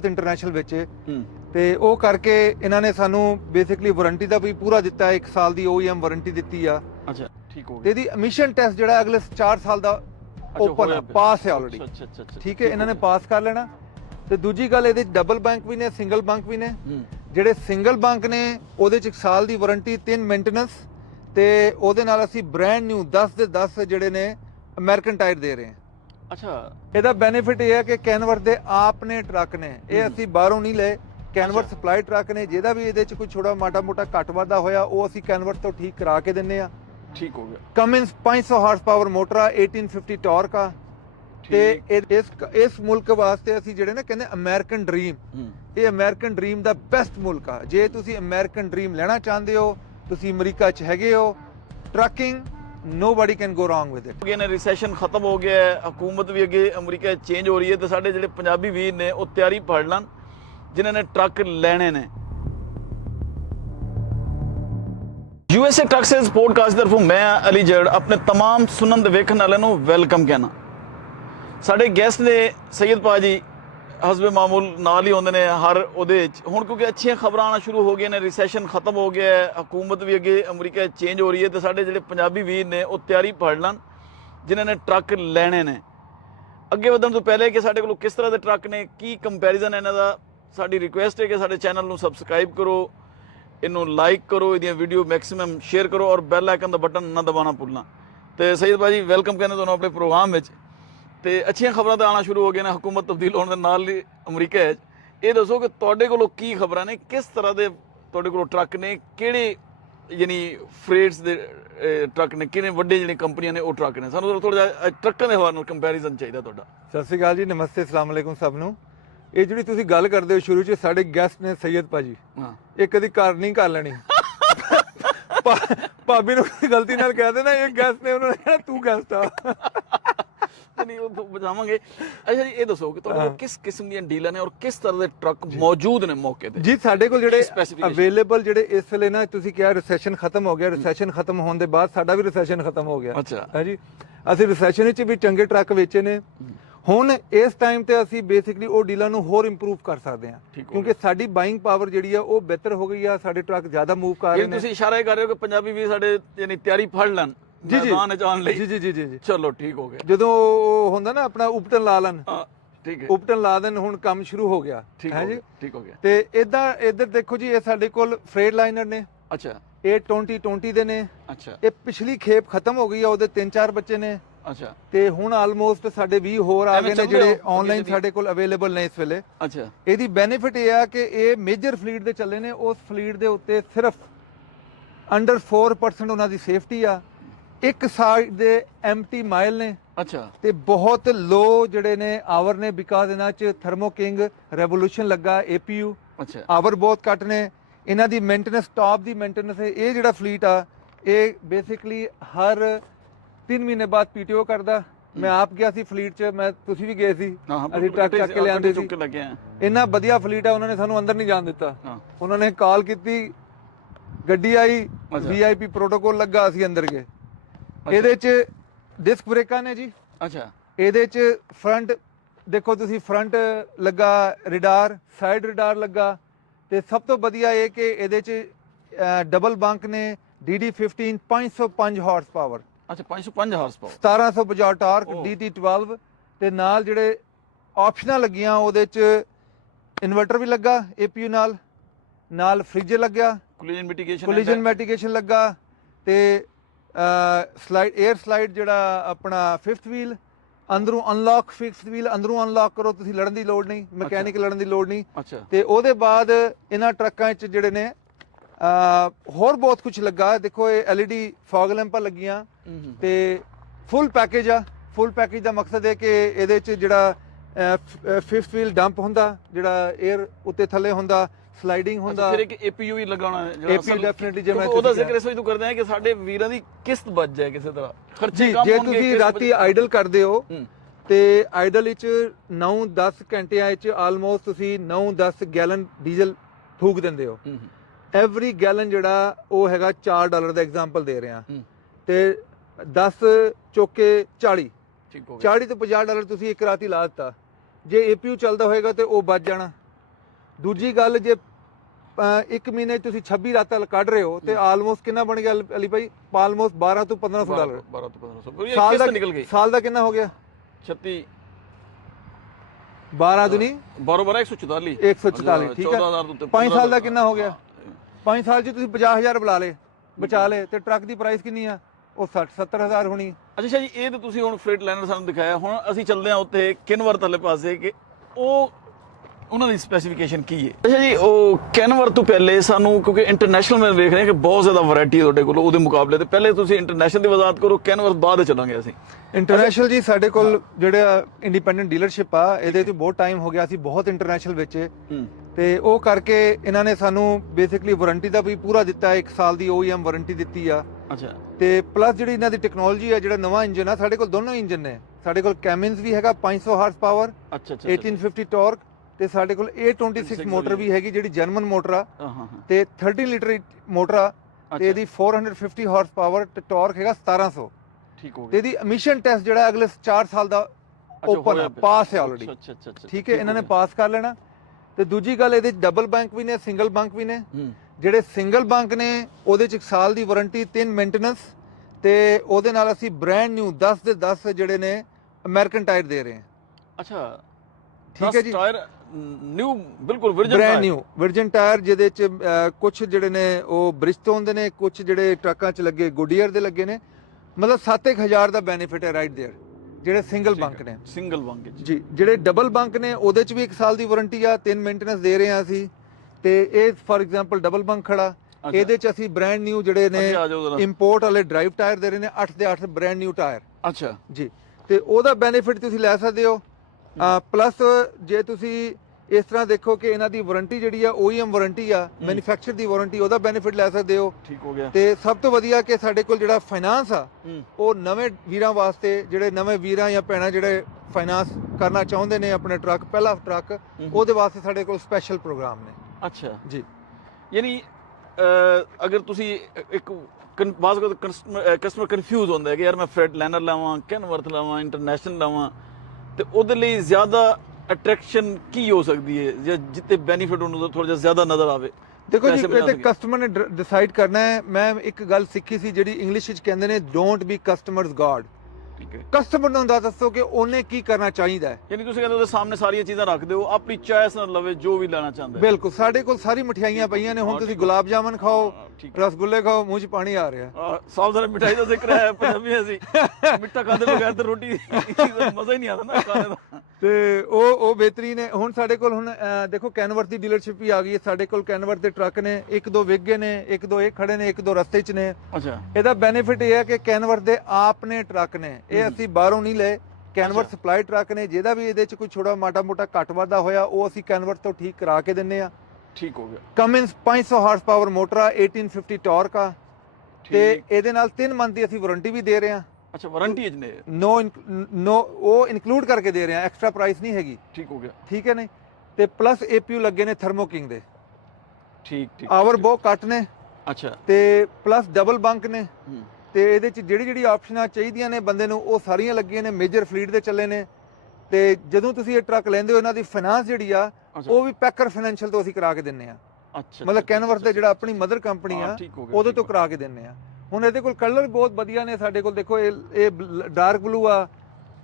ਬਹੁਤ ਇੰਟਰਨੈਸ਼ਨਲ ਵੇਚੇ ਤੇ ਉਹ ਕਰਕੇ ਇਹਨਾਂ ਨੇ ਸਾਨੂੰ ਬੇਸਿਕਲੀ ਵਾਰੰਟੀ ਦਾ ਵੀ ਪੂਰਾ ਦਿੱਤਾ, 1 ਸਾਲ ਦੀ OEM ਵਾਰੰਟੀ ਦਿੱਤੀ ਆ। ਅੱਛਾ ਠੀਕ ਹੋ ਤੇ ਗਿਆ। ਇਹਦੀ ਐਮਿਸ਼ਨ ਟੈਸਟ ਜਿਹੜਾ ਅਗਲੇ 4 ਸਾਲ ਦਾ ਓਪਨ ਆ, ਪਾਸ ਹੈ ਆਲਰੇਡੀ। ਅੱਛਾ ਠੀਕ ਹੈ, ਇਹਨਾਂ ਨੇ ਪਾਸ ਕਰ ਲੈਣਾ। ਤੇ ਦੂਜੀ ਗੱਲ ਇਹਦੇ ਡਬਲ ਬੈਂਕ ਵੀ ਨੇ, ਸਿੰਗਲ ਬੈਂਕ ਵੀ ਨੇ। ਜਿਹੜੇ ਸਿੰਗਲ ਬੈਂਕ ਨੇ ਉਹਦੇ ਚ 1 ਸਾਲ ਦੀ ਵਾਰੰਟੀ, 3 ਮੇਨਟੇਨੈਂਸ ਤੇ ਉਹਦੇ ਨਾਲ ਅਸੀਂ ਬ੍ਰਾਂਡ ਨਿਊ 10 ਦੇ 10 ਜਿਹੜੇ ਨੇ ਅਮਰੀਕਨ ਟਾਇਰ ਦੇ ਰਹੇ ਹਾਂ। ਅੱਛਾ ਇਹਦਾ ਬੈਨੀਫਿਟ ਇਹ ਹੈ ਕਿ ਕੈਨਵਰ ਦੇ ਆਪਣੇ ਟਰੱਕ ਨੇ, ਇਹ ਅਸੀਂ ਬਾਹਰੋਂ ਨਹੀਂ ਲਏ। ਕੈਨਵਰ ਸਪਲਾਈ ਟਰੱਕ ਨੇ, ਜਿਹਦਾ ਵੀ ਇਹਦੇ ਚ ਕੋਈ ਛੋਟਾ ਮਾਟਾ ਮੋਟਾ ਘੱਟ ਵਾਧਾ ਹੋਇਆ ਉਹ ਅਸੀਂ ਕੈਨਵਰ ਤੋਂ ਠੀਕ ਕਰਾ ਕੇ ਦਿੰਨੇ ਆ। ਠੀਕ ਹੋ ਗਿਆ। ਕਮਿੰਸ 500 ਹਾਰਸ ਪਾਵਰ ਮੋਟਰ ਆ, 1850 ਟਾਰਕ ਆ। ਤੇ ਇਸ ਮੁਲਕ ਵਾਸਤੇ ਅਸੀਂ ਜਿਹੜੇ ਨਾ ਕਹਿੰਦੇ ਅਮਰੀਕਨ ਡ੍ਰੀਮ, ਇਹ ਅਮਰੀਕਨ ਡ੍ਰੀਮ ਦਾ ਬੈਸਟ ਮੁਲਕ ਆ। ਜੇ ਤੁਸੀਂ ਅਮਰੀਕਨ ਡ੍ਰੀਮ ਲੈਣਾ ਚਾਹੁੰਦੇ ਹੋ, ਤੁਸੀਂ ਅਮਰੀਕਾ 'ਚ ਹੈਗੇ ਹੋ, trucking nobody can go wrong with it। ਅੱਗੇ ਨੇ ਰਿਸੈਸ਼ਨ ਖਤਮ ਹੋ ਗਿਆ ਹੈ, ਹਕੂਮਤ ਵੀ ਅੱਗੇ ਅਮਰੀਕਾ 'ਚ ਚੇਂਜ ਹੋ ਰਹੀ ਹੈ ਤੇ ਸਾਡੇ ਜਿਹੜੇ ਪੰਜਾਬੀ ਵੀਰ ਨੇ ਉਹ ਤਿਆਰੀ ਪੜ ਲੈਣ ਜਿਨ੍ਹਾਂ ਨੇ ਟਰੱਕ ਲੈਣੇ ਨੇ। USA ਟਰੱਕ ਸੇਲਸ ਪੋਡਕਾਸਟ ਦੀ ਤਰਫੋਂ ਮੈਂ ਅਲੀ ਜੜ ਆਪਣੇ तमाम ਸੁਣਨ ਤੇ ਵੇਖਣ ਵਾਲਿਆਂ ਨੂੰ ਵੈਲਕਮ ਕਹਿਣਾ। ਸਾਡੇ ਗੈਸਟ ਨੇ ਸੈਯਦ ਭਾਜੀ ਹਸਬੇ ਮਾਮੂਲ ਨਾਲ ਹੀ ਹੁੰਦੇ ਨੇ ਹਰ ਉਹਦੇ 'ਚ। ਹੁਣ ਕਿਉਂਕਿ ਅੱਛੀਆਂ ਖਬਰਾਂ ਆਉਣਾ ਸ਼ੁਰੂ ਹੋ ਗਈਆਂ ਨੇ, ਰਿਸੈਸ਼ਨ ਖਤਮ ਹੋ ਗਿਆ ਹੈ, ਹਕੂਮਤ ਵੀ ਅੱਗੇ ਅਮਰੀਕਾ 'ਚ ਚੇਂਜ ਹੋ ਰਹੀ ਹੈ ਤੇ ਸਾਡੇ ਜਿਹੜੇ ਪੰਜਾਬੀ ਵੀਰ ਨੇ ਉਹ ਤਿਆਰੀ ਪੜ ਲੈਣ ਜਿਨ੍ਹਾਂ ਨੇ ਟਰੱਕ ਲੈਣੇ ਨੇ। ਅੱਗੇ ਵਧਣ ਤੋਂ ਪਹਿਲੇ ਕਿ ਸਾਡੇ ਕੋਲ ਕਿਸ ਤਰ੍ਹਾਂ ਦੇ ਟਰੱਕ ਨੇ, ਕੀ ਕੰਪੈਰੀਜ਼ਨ ਇਹਨਾਂ ਦਾ, ਸਾਡੀ ਰਿਕੁਐਸਟ ਹੈ ਕਿ ਸਾਡੇ ਚੈਨਲ ਨੂੰ ਸਬਸਕ੍ਰਾਈਬ ਕਰੋ, ਇਹਨੂੰ ਲਾਈਕ ਕਰੋ, ਇਹਦੀਆਂ ਵੀਡੀਓ ਮੈਕਸਿਮਮ ਸ਼ੇਅਰ ਕਰੋ ਔਰ ਬੈਲ ਆਈਕਨ ਦਾ ਬਟਨ ਨਾ ਦਬਾਉਣਾ ਭੁੱਲਣਾ। ਤੇ ਸੈਯਦ ਭਾਜੀ ਵੈਲਕਮ ਕਹਿੰਦੇ ਤੁਹਾਨੂੰ ਆਪਣੇ ਪ੍ਰੋਗਰਾਮ ਵਿੱਚ। ਤੇ ਅੱਛੀਆਂ ਖਬਰਾਂ ਤਾਂ ਆਉਣਾ ਸ਼ੁਰੂ ਹੋ ਗਈਆਂ ਨੇ ਹਕੂਮਤ ਤਬਦੀਲ ਹੋਣ ਦੇ ਨਾਲ ਹੀ ਅਮਰੀਕਾ 'ਚ। ਇਹ ਦੱਸੋ ਕਿ ਤੁਹਾਡੇ ਕੋਲੋਂ ਕੀ ਖਬਰਾਂ ਨੇ, ਕਿਸ ਤਰ੍ਹਾਂ ਦੇ ਤੁਹਾਡੇ ਕੋਲ ਟਰੱਕ ਨੇ, ਕਿਹੜੇ ਯਾਨੀ ਫਰੇਟਸ ਦੇ ਟਰੱਕ ਨੇ, ਕਿਹੜੇ ਵੱਡੇ ਜਿਹੜੇ ਕੰਪਨੀਆਂ ਨੇ ਉਹ ਟਰੱਕ ਨੇ। ਸਾਨੂੰ ਥੋੜਾ ਜਿਹਾ ਟਰੱਕਾਂ ਦੇ ਹਵਾਲੇ ਨਾਲ ਕੰਪੈਰੀਜ਼ਨ ਚਾਹੀਦਾ ਤੁਹਾਡਾ। ਸਤਿ ਸ਼੍ਰੀ ਅਕਾਲ ਜੀ, ਨਮਸਤੇ, ਅਸਲਾਮ ਅਲੈਕੁਮ ਸਭ ਨੂੰ। ਇਹ ਜਿਹੜੀ ਤੁਸੀਂ ਗੱਲ ਕਰਦੇ ਹੋ ਸ਼ੁਰੂ 'ਚ, ਸਾਡੇ ਗੈਸਟ ਨੇ ਸੈਯਦ ਭਾਜੀ, ਇਹ ਕਦੀ ਘਰ ਨਹੀਂ ਕਰ ਲੈਣੀ। ਭਾਬੀ ਨੂੰ ਗਲਤੀ ਨਾਲ ਕਹਿ ਦੇਣਾ ਇਹ ਗੈਸਟ ਨੇ, ਉਹਨਾਂ ਨੇ ਕਹਿਣਾ ਤੂੰ ਗੈਸਟ ਆ। ਨਹੀਂ ਉਹ ਬਚਾਵਾਂਗੇ। ਅੱਛਾ ਜੀ, ਇਹ ਦੱਸੋ ਕਿ ਤੁਹਾਡੇ ਕੋਲ ਕਿਸ ਕਿਸਮ ਦੀਆਂ ਡੀਲਾਂ ਨੇ ਔਰ ਕਿਸ ਤਰ੍ਹਾਂ ਦੇ ਟਰੱਕ ਮੌਜੂਦ ਨੇ ਮੌਕੇ ਤੇ? ਜੀ ਸਾਡੇ ਕੋਲ ਜਿਹੜੇ ਅਵੇਲੇਬਲ, ਜਿਹੜੇ ਇਸ ਵੇਲੇ ਨਾ ਤੁਸੀਂ ਕਿਹਾ ਰਿਸੈਸ਼ਨ ਖਤਮ ਹੋ ਗਿਆ, ਰਿਸੈਸ਼ਨ ਖਤਮ ਹੋਣ ਦੇ ਬਾਅਦ ਸਾਡਾ ਵੀ ਰਿਸੈਸ਼ਨ ਖਤਮ ਹੋ ਗਿਆ। ਅੱਛਾ ਹੈ ਜੀ, ਅਸੀਂ ਰਿਸੈਸ਼ਨ ਵਿੱਚ ਵੀ ਚੰਗੇ ਟਰੱਕ ਵੇਚੇ ਨੇ। ਹੁਣ ਇਸ ਟਾਈਮ ਤੇ ਅਸੀਂ ਬੇਸਿਕਲੀ ਉਹ ਡੀਲਾਂ ਨੂੰ ਹੋਰ ਇੰਪਰੂਵ ਕਰ ਸਕਦੇ ਹਾਂ ਕਿਉਂਕਿ ਸਾਡੀ ਬਾਇੰਗ ਪਾਵਰ ਜਿਹੜੀ ਆ ਉਹ ਬਿਹਤਰ ਹੋ ਗਈ ਆ, ਸਾਡੇ ਟਰੱਕ ਜ਼ਿਆਦਾ ਮੂਵ ਕਰ ਰਹੇ ਨੇ। ਤੁਸੀਂ ਇਸ਼ਾਰਾ ਇਹ ਕਰ ਰਹੇ ਹੋ ਕਿ ਪੰਜਾਬੀ ਵੀ ਸਾਡੇ ਯਾਨੀ ਤਿਆਰੀ ਫੜ ਲੈਣ ਮੈਦਾਨ 'ਚ ਆਉਣ ਲਈ। ਜੀ ਜੀ ਜੀ ਜੀ, ਚਲੋ ਠੀਕ ਹੋ ਗਿਆ। ਜਦੋਂ ਹੁੰਦਾ ਨਾ ਆਪਣਾ ਉਪਟਨ ਲਾ ਲੈਣ, ਠੀਕ ਹੈ, ਉਪਟਨ ਲਾ ਦੇਣ, ਹੁਣ ਕੰਮ ਸ਼ੁਰੂ ਹੋ ਗਿਆ ਹੈ ਜੀ। ਠੀਕ ਹੋ ਗਿਆ। ਤੇ ਇਦਾਂ ਇੱਧਰ ਦੇਖੋ ਜੀ, ਇਹ ਸਾਡੇ ਕੋਲ ਫਰੇਟ ਲਾਈਨਰ ਨੇ। ਅੱਛਾ, ਇਹ 2020 ਦੇ ਨੇ। ਅੱਛਾ, ਇਹ ਪਿਛਲੀ ਖੇਪ ਖਤਮ ਹੋ ਗਈ ਆ, ਉਹਦੇ 3-4 ਬੱਚੇ ਨੇ। ਅੱਛਾ, ਤੇ ਹੁਣ ਆਲਮੋਸਟ ਸਾਡੇ 20 ਹੋਰ ਆ ਗਏ ਨੇ ਜਿਹੜੇ ਆਨਲਾਈਨ ਸਾਡੇ ਕੋਲ ਅਵੇਲੇਬਲ ਨੇ ਇਸ ਵੇਲੇ। ਅੱਛਾ, ਇਹਦੀ ਬੈਨੀਫਿਟ ਇਹ ਆ ਕਿ ਇਹ ਮੇਜਰ ਫਲੀਟ ਦੇ ਚੱਲੇ ਨੇ। ਉਸ ਫਲੀਟ ਦੇ ਉੱਤੇ ਸਿਰਫ ਅੰਡਰ 4% ਉਹਨਾਂ ਦੀ ਸੇਫਟੀ ਆ। ਇੱਕ ਸਾਈਡ ਦੇ ਐਮਟੀ ਮਾਈਲ ਨੇ। ਅੱਛਾ, ਤੇ ਬਹੁਤ ਲੋ ਜਿਹੜੇ ਨੇ ਆਵਰ ਨੇ, ਬਿਕਾਜ਼ ਇਹਨਾਂ 'ਚ ਥਰਮੋ ਕਿੰਗ ਰੈਵੋਲੂਸ਼ਨ ਲੱਗਾ, APU। ਅੱਛਾ, ਆਵਰ ਬਹੁਤ ਘੱਟ ਨੇ। ਇਹਨਾਂ ਦੀ ਮੇਨਟੇਨੈਂਸ, ਟਾਪ ਦੀ ਮੇਨਟੇਨੈਂਸ ਹੈ। ਇਹ ਜਿਹੜਾ ਫਲੀਟ ਆ ਇਹ ਬੇਸਿਕਲੀ ਹਰ 3 ਮਹੀਨੇ ਬਾਅਦ PTO ਕਰਦਾ। ਮੈਂ ਆਪ ਗਿਆ ਸੀ ਫਲੀਟ 'ਚ, ਤੁਸੀਂ ਵੀ ਗਏ ਸੀ, ਅਸੀਂ ਟਰੱਕ ਚੱਕ ਕੇ ਲਿਆਂਦੇ ਸੀ। ਇੰਨਾ ਵਧੀਆ ਫਲੀਟ ਆ, ਉਹਨਾਂ ਨੇ ਸਾਨੂੰ ਅੰਦਰ ਨਹੀਂ ਜਾਣ ਦਿੱਤਾ। ਉਹਨਾਂ ਨੇ ਕਾਲ ਕੀਤੀ, ਗੱਡੀ ਆਈ, VIP ਪ੍ਰੋਟੋਕੋਲ ਲੱਗਾ, ਅਸੀਂ ਅੰਦਰ ਗਏ। ਇਹਦੇ 'ਚ ਡਿਸਕ ਬ੍ਰੇਕਾਂ ਨੇ ਜੀ। ਅੱਛਾ, ਇਹਦੇ 'ਚ ਫਰੰਟ ਦੇਖੋ ਤੁਸੀਂ, ਫਰੰਟ ਲੱਗਾ ਰਿਡਾਰ, ਸਾਈਡ ਰਿਡਾਰ ਲੱਗਾ। ਤੇ ਸਭ ਤੋਂ ਵਧੀਆ ਇਹ ਕਿ ਇਹਦੇ 'ਚ ਡਬਲ ਬੰਕ ਨੇ, DD15 505 ਹਾਰਸ ਪਾਵਰ। ਅੱਛਾ, 505 ਹਾਰਸ ਪਾਵਰ, 1750 ਟਾਰਕ, DT12। ਤੇ ਨਾਲ ਜਿਹੜੇ ਆਪਸ਼ਨਾਂ ਲੱਗੀਆਂ ਉਹਦੇ 'ਚ ਇਨਵਰਟਰ ਵੀ ਲੱਗਾ APU ਨਾਲ ਫ੍ਰਿਜ ਲੱਗਿਆ, ਕੋਲੀਜਨ ਮਿਟੀਗੇਸ਼ਨ ਲੱਗਾ। ਤੇ ਸਲਾਈਡ, 에ਅਰ ਸਲਾਈਡ ਜਿਹੜਾ ਆਪਣਾ 5th ਵੀਲ, ਅੰਦਰੋਂ ਅਨਲੌਕ, 5th ਵੀਲ ਅੰਦਰੋਂ ਅਨਲੌਕ ਕਰੋ, ਤੁਸੀਂ ਲੜਨ ਦੀ ਲੋੜ ਨਹੀਂ, ਮਕੈਨਿਕ ਲੜਨ ਦੀ ਲੋੜ ਨਹੀਂ। ਅੱਛਾ, ਤੇ ਉਹਦੇ ਬਾਅਦ ਇਹਨਾਂ ਟਰੱਕਾਂ 'ਚ ਜਿਹੜੇ ਨੇ ਹੋਰ ਬਹੁਤ ਕੁਝ ਲੱਗਾ। ਦੇਖੋ ਇਹ LED ਫੌਗ ਲੈਂਪਾਂ ਲੱਗੀਆਂ ਤੇ ਫੁੱਲ ਪੈਕੇਜ ਆ। ਫੁੱਲ ਪੈਕੇਜ ਦਾ ਮਕਸਦ ਹੈ ਕਿ ਇਹਦੇ 'ਚ ਜਿਹੜਾ 5th ਵੀਲ ਡੰਪ ਹੁੰਦਾ, ਜਿਹੜਾ 에ਅਰ ਉੱਤੇ ਥੱਲੇ ਹੁੰਦਾ, ਸਲਾਈਡਿੰਗ ਹੁੰਦਾ। ਫਿਰ ਇੱਕ APU ਵੀ ਲਗਾਉਣਾ ਹੈ ਜਿਹੜਾ APU ਡੈਫੀਨਿਟਲੀ, ਜੇ ਮੈਂ ਉਹਦਾ ਜ਼ਿਕਰ ਇਸ ਵਜ੍ਹਾ ਤੋਂ ਕਰਦੇ ਹਾਂ ਕਿ ਸਾਡੇ ਵੀਰਾਂ ਦੀ ਕਿਸ਼ਤ ਬਚ ਜਾਏ ਕਿਸੇ ਤਰ੍ਹਾਂ, ਖਰਚੇ ਕਮ ਜੇ ਹੋਣਗੇ। ਤੁਸੀਂ ਰਾਤੀ ਆਈਡਲ ਕਰਦੇ ਹੋ ਤੇ ਆਈਡਲ ਵਿੱਚ 9-10 ਘੰਟਿਆਂ ਵਿੱਚ ਆਲਮੋਸਟ ਤੁਸੀਂ 9-10 ਗੈਲਨ ਡੀਜ਼ਲ ਫੂਕ ਦਿੰਦੇ ਹੋ। ਐਵਰੀ ਗੈਲਨ ਜਿਹੜਾ ਉਹ ਹੈਗਾ $4 ਦਾ ਐਗਜ਼ਾਮਪਲ ਦੇ ਰਿਹਾ। ਤੇ 10 ਚੌਕੇ 40, 40 ਤੋਂ $50 ਤੁਸੀਂ ਇੱਕ ਰਾਤੀ ਲਾ ਦਿੱਤਾ। ਜੇ APU ਚੱਲਦਾ ਹੋਏਗਾ ਤੇ ਉਹ ਬਚ ਜਾਣਾ। ਦੂਜੀ ਗੱਲ ਜੇ ਇੱਕ ਮਹੀਨੇ 'ਚ ਤੁਸੀਂ 26 ਰਾਤਾਂ ਕੱਢ ਰਹੇ ਹੋ ਤੇ ਆਲਮੋਸਟ ਕਿੰਨਾ ਬਣ ਗਿਆ ਅਲੀ ਭਾਈ? ਆਲਮੋਸਟ 12 ਤੋਂ 1500 ਡਾਲਰ। 12 ਤੋਂ 1500 ਸਾਲ ਦਾ ਨਿਕਲ ਗਈ। ਸਾਲ ਦਾ ਕਿੰਨਾ ਹੋ ਗਿਆ? 36 12 ਦੁਨੀ 12 144 144 ਠੀਕ ਹੈ। 5 ਸਾਲ ਦਾ ਕਿੰਨਾ ਹੋ ਗਿਆ? 5 ਸਾਲ 'ਚ ਤੁਸੀਂ 50,000 ਬਚਾ ਲਏ ਤੇ ਟਰੱਕ ਦੀ ਪ੍ਰਾਈਸ ਕਿੰਨੀ ਆ? ਉਹ 60-70,000 ਹੋਣੀ। ਅੱਛਾ ਜੀ, ਇਹ ਤਾਂ ਤੁਸੀਂ ਹੁਣ ਫਰੇਟ ਲਾਈਨਰ ਸਾਨੂੰ ਦਿਖਾਇਆ। ਹੁਣ ਅਸੀਂ ਚੱਲਦੇ ਹਾਂ ਉੱਥੇ ਕੈਨਵਰਥ ਵਾਲੇ ਪਾਸੇ ਕਿ ਉਹ ਉਹਨਾਂ ਦੀ ਸਪੈਸੀਫਿਕੇਸ਼ਨ ਕੀ ਹੈ। ਅੱਛਾ ਜੀ, ਉਹ ਕੈਨਵਰਥ ਤੋਂ ਪਹਿਲੇ ਸਾਨੂੰ, ਕਿਉਂਕਿ ਇੰਟਰਨੈਸ਼ਨਲ ਮੈਂ ਵੇਖ ਰਿਹਾ ਕਿ ਬਹੁਤ ਜ਼ਿਆਦਾ ਵੈਰਾਈਟੀ ਹੈ ਤੁਹਾਡੇ ਕੋਲ ਉਹਦੇ ਮੁਕਾਬਲੇ ਤੇ, ਪਹਿਲੇ ਤੁਸੀਂ ਇੰਟਰਨੈਸ਼ਨਲ ਦੀ ਵਜ਼ਾਹਤ ਕਰੋ, ਕੈਨਵਰਥ ਬਾਅਦ ਚੱਲਾਂਗੇ ਅਸੀਂ। ਇੰਟਰਨੈਸ਼ਨਲ ਜੀ ਸਾਡੇ ਕੋਲ ਜਿਹੜਾ ਇੰਡੀਪੈਂਡੈਂਟ ਡੀਲਰਸ਼ਿਪ ਆ ਇਹਦੇ 'ਚ ਬਹੁਤ ਟਾਈਮ ਹੋ ਗਿਆ, ਅਸੀਂ ਬਹੁਤ ਇੰਟਰਨੈਸ਼ਨਲ ਵੇਚੇ ਤੇ ਉਹ ਕਰਕੇ ਇਹਨਾਂ ਨੇ ਸਾਨੂੰ ਬੇਸਿਕਲੀ ਵਾਰੰਟੀ ਦਾ ਵੀ ਪੂਰਾ ਦਿੱਤਾ, 1 ਸਾਲ ਦੀ OEM ਵਾਰੰਟੀ ਦਿੱਤੀ ਆ। ਅੱਛਾ। ਤੇ ਪਲੱਸ ਜਿਹੜੀ ਇਹਨਾਂ ਦੀ ਟੈਕਨੋਲੋਜੀ ਆ, ਜਿਹੜਾ ਨਵਾਂ ਇੰਜਨ ਆ, ਸਾਡੇ ਕੋਲ ਦੋਨੋਂ ਇੰਜਨ ਨੇ। ਸਾਡੇ ਕੋਲ ਕੈਮਿਨਸ ਵੀ ਹੈਗਾ 500 ਹਾਰਸ ਪਾਵਰ, 1850 ਟਾਰਕ, ਤੇ ਸਾਡੇ ਕੋਲ A26 ਮੋਟਰ ਵੀ ਹੈਗੀ ਜਿਹੜੀ ਜਰਮਨ ਮੋਟਰ ਆ ਤੇ 13 ਲੀਟਰ ਮੋਟਰ ਆ ਤੇ ਇਹਦੀ 450 ਹਾਰਸ ਪਾਵਰ ਤੇ ਟਾਰਕ ਹੈਗਾ 1700। ਠੀਕ ਹੋ ਗਿਆ। ਤੇ ਇਹਦੀ ਐਮਿਸ਼ਨ ਟੈਸਟ ਜਿਹੜਾ ਅਗਲੇ 4 ਸਾਲ ਦਾ ਓਪਨ ਆ, ਪਾਸ ਹੈ ਆਲਰੇਡੀ। ਠੀਕ ਹੈ, ਇਹਨਾਂ ਨੇ ਪਾਸ ਕਰ ਲੈਣਾ। ਤੇ ਦੂਜੀ ਗੱਲ, ਇਹਦੇ ਡਬਲ ਬੈਂਕ ਵੀ ਨੇ, ਸਿੰਗਲ ਬੈਂਕ ਵੀ ਨੇ। ਜਿਹੜੇ ਸਿੰਗਲ ਬੈਂਕ ਨੇ ਉਹਦੇ 'ਚ 1 ਸਾਲ ਦੀ ਵਾਰੰਟੀ, 3 ਮੇਨਟੇਨੈਂਸ, ਤੇ ਉਹਦੇ ਨਾਲ ਅਸੀਂ ਬ੍ਰਾਂਡ ਨਿਊ 10 ਦੇ 10 ਜਿਹੜੇ ਨੇ ਅਮਰੀਕਨ ਟਾਇਰ ਦੇ ਰਹੇ ਹਾਂ। ਅੱਛਾ ਠੀਕ ਹੈ ਜੀ, ਟਾਇਰ ਨਿਊ, ਬਿਲਕੁਲ ਬ੍ਰਾਂਡ ਨਿਊ ਵਿਰਜਨ ਟਾਇਰ, ਜਿਹਦੇ 'ਚ ਕੁਝ ਜਿਹੜੇ ਨੇ ਉਹ ਬ੍ਰਿਜਸਟੋਨ ਦੇ ਨੇ, ਕੁਝ ਜਿਹੜੇ ਟਰੱਕਾਂ 'ਚ ਲੱਗੇ ਗੁੱਡੀਅਰ ਦੇ ਲੱਗੇ ਨੇ। ਮਤਲਬ 7-1000 ਦਾ ਬੈਨੀਫਿਟ ਹੈ ਰਾਈਟ ਦੇਅਰ ਜਿਹੜੇ ਸਿੰਗਲ ਬੰਕ ਨੇ। ਸਿੰਗਲ ਬੰਕ ਜੀ, ਜਿਹੜੇ ਡਬਲ ਬੰਕ ਨੇ ਉਹਦੇ 'ਚ ਵੀ 1 ਸਾਲ ਦੀ ਵਾਰੰਟੀ ਆ, 3 ਮੇਨਟੇਨੈਂਸ ਦੇ ਰਹੇ ਹਾਂ ਅਸੀਂ। ਤੇ ਇਹ ਫॉर ਐਗਜ਼ਾਮਪਲ ਡਬਲ ਬੰਕ ਖੜਾ, ਇਹਦੇ 'ਚ ਅਸੀਂ ਬ੍ਰਾਂਡ ਨਿਊ ਜਿਹੜੇ ਨੇ ਇੰਪੋਰਟ ਵਾਲੇ ਡਰਾਈਵ ਟਾਇਰ ਦੇ ਰਹੇ ਨੇ, 8 ਦੇ 8 ਬ੍ਰਾਂਡ ਨਿਊ ਟਾਇਰ। ਅੱਛਾ ਜੀ, ਤੇ ਉਹਦਾ ਬੈਨੀਫਿਟ ਤੁਸੀਂ ਲੈ ਸਕਦੇ ਹੋ। ਪਲੱਸ ਜੇ ਤੁਸੀਂ ਇਸ ਤਰ੍ਹਾਂ ਦੇਖੋ ਕਿ ਇਹਨਾਂ ਦੀ ਵਾਰੰਟੀ ਜਿਹੜੀ ਆ OEM ਵਾਰੰਟੀ ਆ, ਮੈਨੂਫੈਕਚਰ ਦੀ ਵਾਰੰਟੀ, ਉਹਦਾ ਬੈਨੀਫਿਟ ਲੈ ਸਕਦੇ ਹੋ। ਠੀਕ ਹੋ ਗਿਆ। ਤੇ ਸਭ ਤੋਂ ਵਧੀਆ ਕਿ ਸਾਡੇ ਕੋਲ ਜਿਹੜਾ ਫਾਈਨਾਂਸ ਆ ਉਹ ਨਵੇਂ ਵੀਰਾਂ ਵਾਸਤੇ, ਜਿਹੜੇ ਨਵੇਂ ਵੀਰਾਂ ਜਾਂ ਭੈਣਾਂ ਜਿਹੜੇ ਫਾਈਨਾਂਸ ਕਰਨਾ ਚਾਹੁੰਦੇ ਨੇ ਆਪਣੇ ਟਰੱਕ, ਪਹਿਲਾ ਟਰੱਕ, ਉਹਦੇ ਵਾਸਤੇ ਸਾਡੇ ਕੋਲ ਸਪੈਸ਼ਲ ਪ੍ਰੋਗਰਾਮ ਨੇ। ਅੱਛਾ ਜੀ, ਯਾਨੀ ਅਗਰ ਤੁਸੀਂ ਇੱਕ ਕਸਟਮਰ ਕਨਫਿਊਜ਼ ਹੁੰਦਾ ਹੈ ਕਿ ਯਾਰ ਮੈਂ ਫਰੇਟ ਲਾਈਨਰ ਲਾਵਾਂ, ਕੈਨਵਰਥ ਲਾਵਾਂ, ਇੰਟਰਨੈਸ਼ਨਲ ਲਾਵਾਂ, ਤੇ ਉਹਦੇ ਲਈ ਜ਼ਿਆਦਾ ਅਟਰੈਕਸ਼ਨ ਕੀ ਹੋ ਸਕਦੀ ਹੈ ਜਾਂ ਜਿੱਤੇ ਬੈਨੀਫਿਟ ਉਹਨੂੰ ਥੋੜਾ ਜਿਹਾ ਜ਼ਿਆਦਾ ਨਜ਼ਰ ਆਵੇ? ਦੇਖੋ ਜੀ, ਇਹ ਤੇ ਕਸਟਮਰ ਨੇ ਡਿਸਾਈਡ ਕਰਨਾ ਹੈ। ਮੈਂ ਇੱਕ ਗੱਲ ਸਿੱਖੀ ਸੀ ਜਿਹੜੀ ਇੰਗਲਿਸ਼ ਵਿੱਚ ਕਹਿੰਦੇ ਨੇ, don't B customers god. Customer ਨੂੰ ਦੱਸੋ ਕਿ ਉਹਨੇ ਕੀ ਕਰਨਾ ਚਾਹੀਦਾ ਹੈ। ਯਾਨੀ ਤੁਸੀਂ ਕਹਿੰਦੇ ਉਹਦੇ ਸਾਹਮਣੇ ਸਾਰੀਆਂ ਚੀਜ਼ਾਂ ਰੱਖ ਦਿਓ, ਆਪਣੀ ਚੋਇਸ ਨਾਲ ਲਵੇ ਜੋ ਵੀ ਲੈਣਾ ਚਾਹੁੰਦਾ ਹੈ। ਬਿਲਕੁਲ, ਸਾਡੇ ਕੋਲ ਸਾਰੀ ਮਠਿਆਈਆਂ ਪਈਆਂ ਨੇ। ਹੁਣ ਤੁਸੀਂ ਗੁਲਾਬ ਜਾਮਨ ਖਾਓ, ਰਸਗੁੱਲੇ ਖਾਓ, ਮੂੰਹ 'ਚ ਪਾਣੀ ਆ ਰਿਹਾ। ਸਾਵਧਾਨ, ਮਿਠਾਈ ਦਾ ਜ਼ਿਕਰ ਹੈ ਪੰਜਾਬੀ, ਅਸੀਂ ਮਿੱਠਾ ਖਾਦੇ ਬਗੈਰ ਤੇ ਰੋਟੀ ਮਜ਼ਾ ਹੀ ਨਹੀਂ ਆਉਂਦਾ ਨਾ ਖਾਣੇ ਦਾ। ਤੇ ਉਹ ਬਿਹਤਰੀਨ ਹੈ। ਹੁਣ ਸਾਡੇ ਕੋਲ ਹੁਣ ਦੇਖੋ ਕੈਨਵਰਥ ਦੀ ਡੀਲਰਸ਼ਿਪ ਵੀ ਆ ਗਈ ਹੈ। ਸਾਡੇ ਕੋਲ ਕੈਨਵਰਥ ਦੇ ਟਰੱਕ ਨੇ, 1-2 ਵਿਕ ਗਏ ਨੇ, 1-2 ਇਹ ਖੜੇ ਨੇ, 1-2 ਰਸਤੇ 'ਚ ਨੇ। ਅੱਛਾ, ਇਹਦਾ ਬੈਨੀਫਿਟ ਇਹ ਹੈ ਕਿ ਕੈਨਵਰਥ ਦੇ ਆਪਣੇ ਟਰੱਕ ਨੇ, ਇਹ ਅਸੀਂ ਬਾਹਰੋਂ ਨਹੀਂ ਲਏ। ਕੈਨਵਰਥ ਸਪਲਾਈ ਟਰੱਕ ਨੇ, ਜਿਹਦਾ ਵੀ ਇਹਦੇ 'ਚ ਕੋਈ ਛੋਟਾ ਮਾਟਾ ਮੋਟਾ ਘੱਟ ਵਾਧਾ ਹੋਇਆ ਉਹ ਅਸੀਂ ਕੈਨਵਰਥ ਤੋਂ ਠੀਕ ਕਰਾ ਕੇ ਦਿੰਨੇ ਆ। ਠੀਕ ਹੋ ਗਿਆ। ਕਮਿੰਸ 500 ਹਾਰਸ ਪਾਵਰ ਮੋਟਰ ਆ, 1850 ਟਾਰਕ ਆ, ਤੇ ਇਹਦੇ ਨਾਲ 3 ਮੰਥ ਦੀ ਅਸੀਂ ਵਾਰੰਟੀ ਵੀ ਦੇ ਰਹੇ ਹਾਂ। ਅੱਛਾ, ਵਾਰੰਟੀ ਹੈ ਨੇ? ਨੋ ਉਹ ਇਨਕਲੂਡ ਕਰਕੇ ਦੇ ਰਹੇ ਹਾਂ, ਐਕਸਟਰਾ ਪ੍ਰਾਈਸ ਨਹੀਂ ਹੈਗੀ। ਠੀਕ ਹੋ ਗਿਆ। ਠੀਕ ਹੈ ਨੇ। ਤੇ ਪਲੱਸ APU ਲੱਗੇ ਨੇ ਥਰਮੋ ਕਿੰਗ ਦੇ। ਠੀਕ ਆਵਰ ਬਹੁਤ ਘੱਟ ਨੇ। ਅੱਛਾ, ਤੇ ਪਲੱਸ ਡਬਲ ਬੰਕ ਨੇ। ਤੇ ਇਹਦੇ 'ਚ ਜਿਹੜੀ ਆਪਸ਼ਨਾਂ ਚਾਹੀਦੀਆਂ ਨੇ ਬੰਦੇ ਨੂੰ ਉਹ ਸਾਰੀਆਂ ਲੱਗੀਆਂ ਨੇ, ਮੇਜਰ ਫਲੀਟ ਦੇ ਚੱਲੇ ਨੇ। ਤੇ ਜਦੋਂ ਤੁਸੀਂ ਇਹ ਟਰੱਕ ਲੈਂਦੇ ਹੋ, ਇਹਨਾਂ ਦੀ ਫਾਈਨਾਂਸ ਜਿਹੜੀ ਆ ਉਹ ਵੀ ਪੈਕਰ ਫਾਈਨੈਂਸ਼ੀਅਲ ਤੋਂ ਅਸੀਂ ਕਰਾ ਕੇ ਦਿੰਨੇ ਆ। ਅੱਛਾ, ਮਤਲਬ ਕੈਨਵਰਥ ਦੇ ਜਿਹੜਾ ਆਪਣੀ ਮਦਰ ਕੰਪਨੀ ਆ ਉਹਦੇ ਤੋਂ ਕਰਾ ਕੇ ਦਿੰਨੇ ਆ। ਹੁਣ ਇਹਦੇ ਕੋਲ ਕਲਰ ਬਹੁਤ ਵਧੀਆ ਨੇ ਸਾਡੇ ਕੋਲ। ਦੇਖੋ ਇਹ ਡਾਰਕ ਬਲੂ ਆ,